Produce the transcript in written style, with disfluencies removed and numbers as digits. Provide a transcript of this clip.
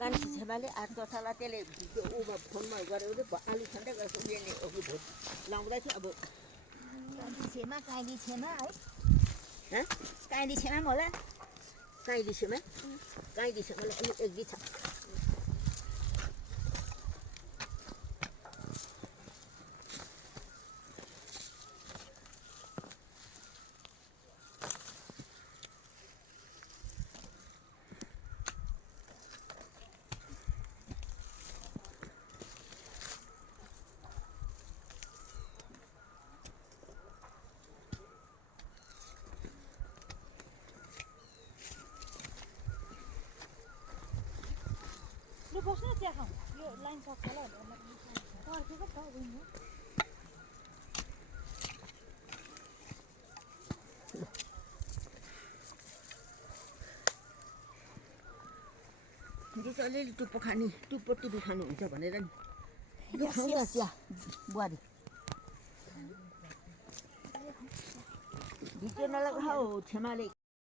कान्छी छेमाले 8 कथालाई त्यसले उमा फोनमा गरेर आलु खन्दै गरेर उब्रिने भोट लाउँदै थियो अब काइली छेमा है ह काइली छेमा होला काइली छेमाले अलि एकदी छ लु बस्नु चिया खाऊ यो लाइन सक्छ होला पर्खेको त उयो जो अलिअलि टुप्पो खाने टुप्पो टिपी खानुहुन्छ भनेर नि यो खाउँ न चिया बुहारी भित्र नलगाऊ छेमाले